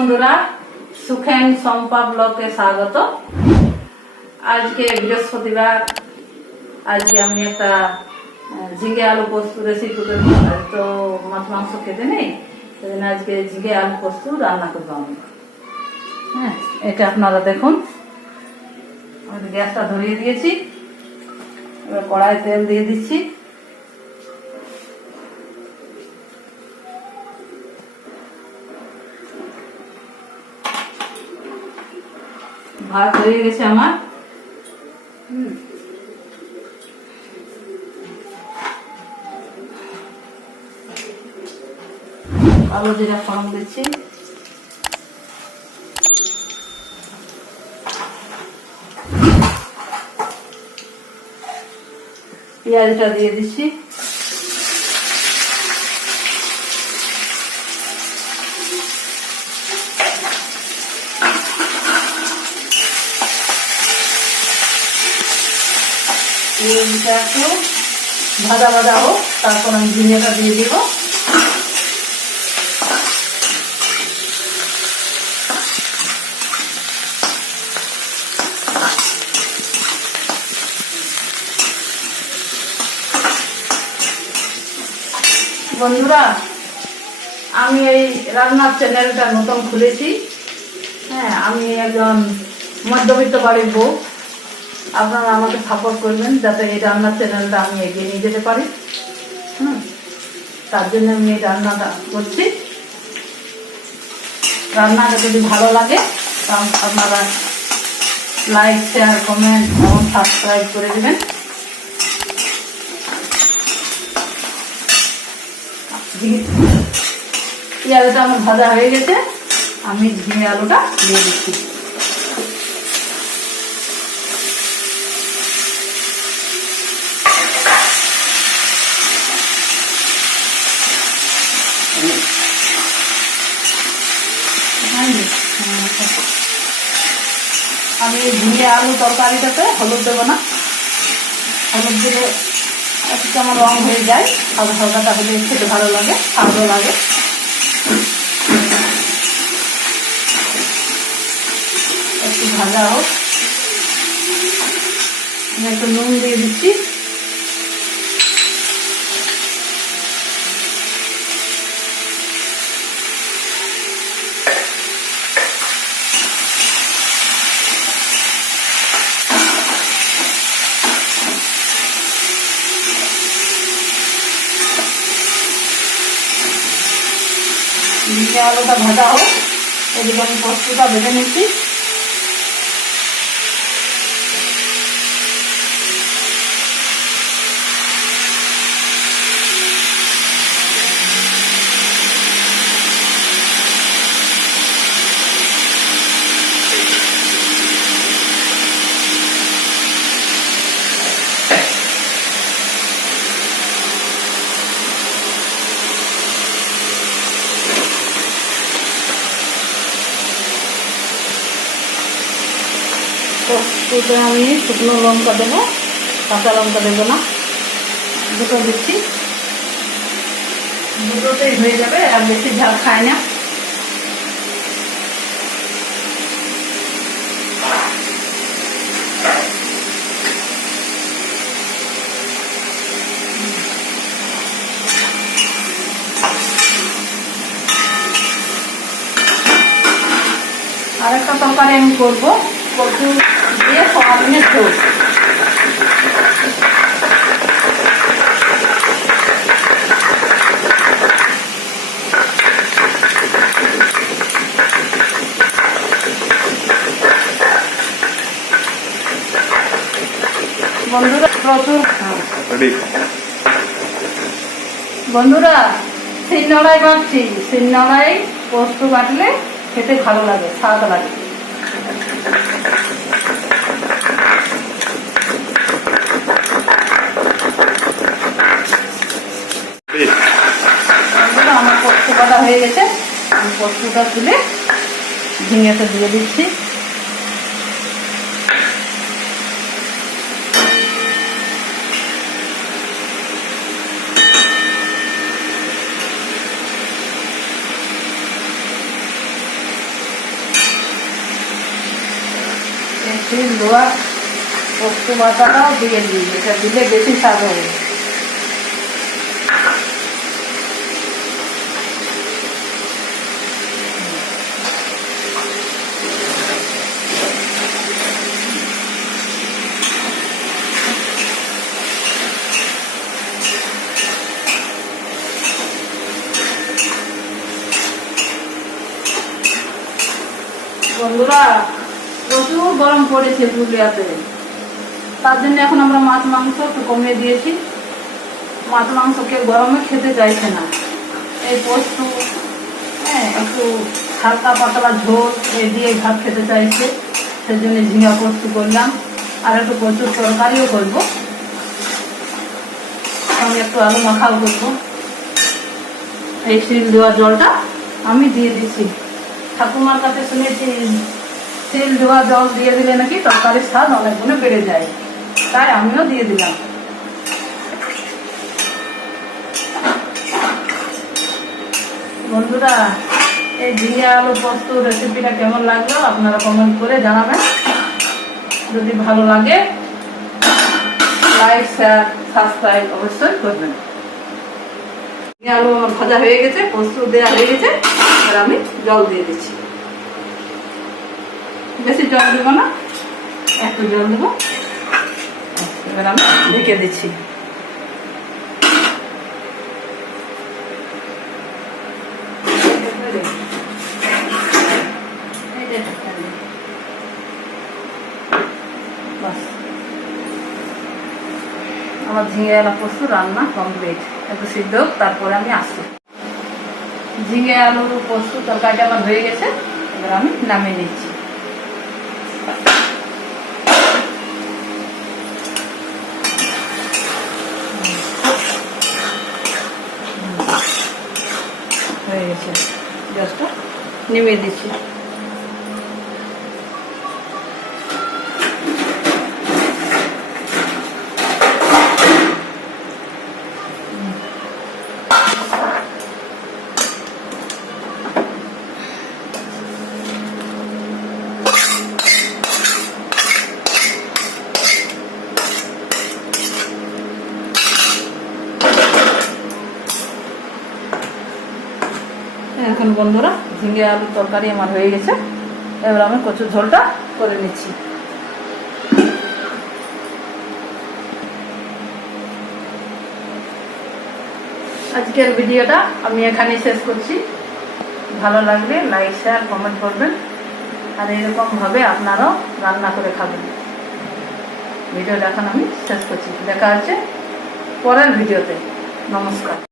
বন্ধুরা, সুখেন সম্পা ব্লগে স্বাগত। আজকে বৃহস্পতিবার, আজকে আমি একটা ঝিঙে আলু পোস্ত রেসিপি করব। তো মাছ মাংস খেতে নেই, সেদিন আজকে ঝিঙে আলু পোস্ত রান্না করবো আমি। হ্যাঁ, এটা আপনারা দেখুন, আমি গ্যাসটা ধরিয়ে দিয়েছি। এবার কড়াই তেল দিয়ে দিচ্ছি। ভাত হয়ে গেছে আমার। কালো জিরা ফোড়ন দিচ্ছি। পেঁয়াজটা দিয়ে দিচ্ছি। পেঁয়াজটা একটু ভাজা ভাজা হোক, তারপর আমি ঝিঙেটা দিয়ে দিব। বন্ধুরা, আমি এই রান্নার চ্যানেলটা নতুন খুলেছি। হ্যাঁ, আমি একজন মধ্যবিত্ত বাড়ির বউ। আপনারা আমাকে সাপোর্ট করবেন যাতে এই রান্নার চ্যানেলটা আমি এগিয়ে নিয়ে যেতে পারি। তার জন্য আমি এই রান্নাটা করছি। রান্নাটা যদি ভালো লাগে তাহলে আপনারা লাইক, শেয়ার, কমেন্ট এবং সাবস্ক্রাইব করে দেবেন। পেঁয়াজটা আমার ভাজা হয়ে গেছে, আমি ঝিঙে আলুটা দিয়ে দিচ্ছি। আমি ঝিঙে আলু তরকারিটাতে হলুদ দেবো না। হলুদ দিলে একটু আমার রং হয়ে যায়, সাদা সাদাটা হলে খেতে ভালো লাগে, স্বাদও লাগে। একটু ভাজা হোক। আমি একটু নুন দিয়ে দিচ্ছি। ঝিঙে আলুটা ভাজা হোক, এদিকে আমি পোস্তটা বেটে নিচ্ছি। পোস্ততে আমি শুকনো লঙ্কা দেবো, কাঁচা লঙ্কা দেবো না, দুটো দিচ্ছি। দুটোতেই হয়ে যাবে, আর বেশি ঝাল খায় না। আরেকটা তরকারি আমি করবো, কচু দিয়ে সয়াবিনের ঝোল। বন্ধুরা বন্ধুরা শিলনোড়ায় বাটছি। শিলনোড়ায় পোস্ত বাটলে খেতে ভালো লাগে, স্বাদ লাগে। আমার পোস্ত বাটা হয়ে গেছে, আমি পোস্তটা তুলে ঝিঙেতে দিয়ে দিচ্ছি। শিল ধোয়া পোস্ত বাটাটাও দিয়ে দিই, এটা দিলে বেশি স্বাদ হবে। বন্ধুরা, প্রচুর গরম পড়েছে পুরুলিয়াতে, তার জন্য এখন আমরা মাছ মাংস একটু কমিয়ে দিয়েছি। মাছ মাংস কেউ গরমে খেতে চাইছে না। এই পোস্ত, হ্যাঁ, একটু হালকা পাতলা ঝোল এ দিয়ে ভাত খেতে চাইছে, সেজন্য ঝিঙা পোস্ত করলাম। আর একটু প্রচুর তরকারিও করবো, আমি একটু আলু মাখাও করবো। এই শিল দেওয়া জলটা আমি দিয়ে দিচ্ছি। ঠাকুমার কাছে শুনেছি শিল ধোয়া জল দিয়ে দিলে নাকি তরকারির স্বাদ অনেক গুণে বেড়ে যায়, তাই আমিও দিয়ে দিলাম। বন্ধুরা, এই ঝিঙে আলু পোস্ত রেসিপিটা কেমন লাগলো আপনারা কমেন্ট করে জানাবেন। যদি ভালো লাগে লাইক, শেয়ার, সাবস্ক্রাইব অবশ্যই করবেন। ঝিঙে আলু আমার ভাজা হয়ে গেছে, পোস্ত দেওয়া হয়ে গেছে, এবার আমি জল দিয়ে দিচ্ছি। বেশি জল দেবো না, একটু জল দেবো। এবার আমি ঢেকে দিচ্ছি। আমার ঝিঙে আলু পোস্ত রান্না কমপ্লিট, একটু সিদ্ধ হোক, তারপরে আমি আসছি। ঝিঙে আলু পোস্ত তরকারিটা আমার হয়ে গেছে, এবার আমি নামিয়ে নিচ্ছি। হয়ে গেছে, গ্যাসটা নিভিয়ে দিচ্ছি। এখন বন্ধুরা, ঝিঙে আলু তরকারি আমার হয়ে গেছে, এবার আমি কচুর ঝোলটা করে নিচ্ছি। আজকের ভিডিওটা আমি এখানেই শেষ করছি। ভালো লাগলে লাইক, শেয়ার, কমেন্ট করবেন, আর এরকমভাবে আপনারাও রান্না করে খাবেন। ভিডিওটা এখন আমি শেষ করছি, দেখা হচ্ছে পরের ভিডিওতে। নমস্কার।